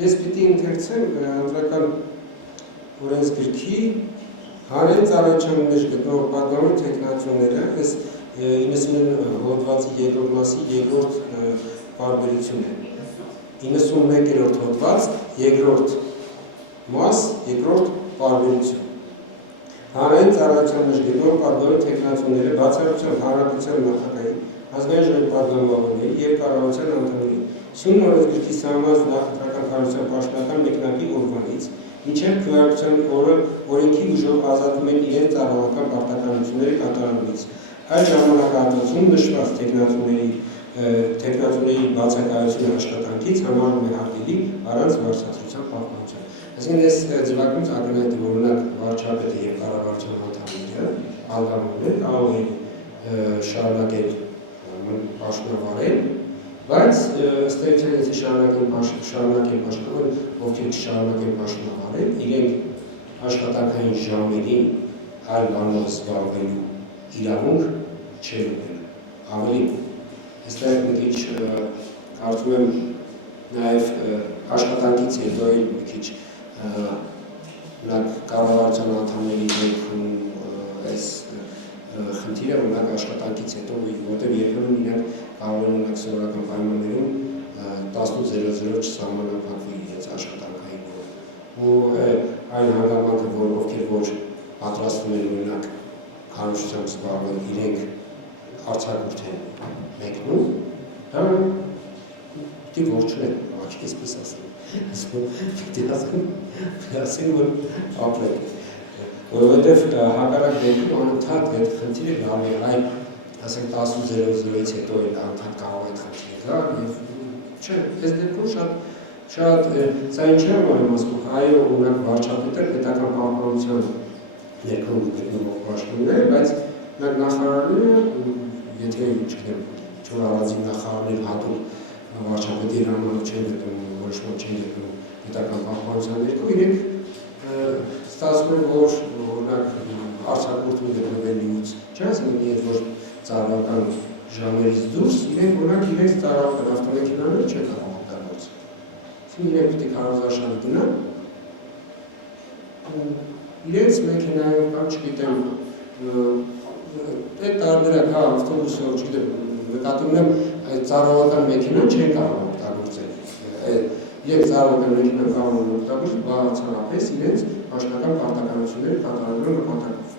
Ես պիտի ընթերցեմ ընտրական օրենսգրքի հանրային ծառայության մեջ գտնվող պատգամի թեկնածուները, այս 90 հոդվածի երկրորդ մասի երկրորդ պարբերություն է։ 91-րդ հոդված, երկրորդ մաս, երկրորդ պարբերություն։ Հանրային ծառայության մեջ գտնվող պատգամի թեկնածուները բացառությամբ հանրապետության նախագահի, ազգային ժողովի պատգամավորների և կառավարության անդամների Սյուն օրենսգրքի սահմանված նախընտրական կառավարության պաշտպանական մեկնարկի օրվանից մինչև քվեարկության օրը օրենքի ուժով ազատվում են իրենց ծառայական պարտականությունների կատարումից։ Այդ ժամանակահատվածում նշված թեկնածուների բացակայությունը աշխատանքից համարվում է հարկելի առանց վարձատրության պահպանության։ Այսինքն այս ձևակերպից ակնհայտ է, որ օրինակ վարչապետը և կառավարության անդամները կարող են շարունակել պաշտոնավարել, բայց ըստ էության եթե շարունակեն պաշտոնավարել, ովքեր չշարունակեն պաշտոնավարել, իրենք աշխատանքային ժամերին այլ բանով զբաղվելու իրավունք չեն ունենա։ Ավելի այստեղ մի քիչ կարծում եմ նաև աշխատանքից հետո մի քիչ կառավարության անդամների դեպքում այս խնդիրը օրինակ աշխատանքից հետո, որտեղ երբեմն իրենք կարող են ունենալ սովորական պայմաններում 18:00 չսահմանափակվի իրենց աշխատանքային օրը։ Ու այն հանգամանքը, որ ովքեր որ պատրաստվում են օրինակ քարոզությամբ զբաղվել, իրենք արձակուրդ են մեկնում, դա պիտի ողջունեն, առաջ այսպես ասեմ, որ ապրեն։ Որովհետև հակառակ դեպքում անընդհատ այդ խնդիրը գալու է, այ ասենք 18:00-ից հետո էլ անընդհատ կարող է այդ խնդիրը գալ եւ չէ, այս դեպքում շատ սա ինչ եմ ասում, այո, օրինակ վարչապետը պետական պահպանության ներքո գտնվող պաշտոններ է, բայց նախարարները, եթե չգիտեմ, չորարածին նախարարներ հատուկ վարչապետի հրամանով չեն գտնվում, որոշման չեն գտնվում պետական պահպանության ներքո, իրենք ստացվում է, որ օրինակ արձակուրդում գտնվելուց, չէ՞ ասենք, երբ որ ծառայական ժամերից դուրս, իրենք օրինակ իրենց ծառայական ավտոմեքենաները չեն կարող օգտագործել։ Այսինքն իրենք պիտի քարոզարշավի գնան, իրենց մեքենայով կամ չգիտեմ, այդ տարբերակ, հա, ավտոբուսով, չգիտեմ, նկատի ունեմ, այդ ծառայական մեքենան չեն կարող օգտագործել։ Իրենք ծառայական մեքենան կարող են օգտագործել բացառապես իրենց պաշտոնական պարտականությունները կատարելու նպատակով։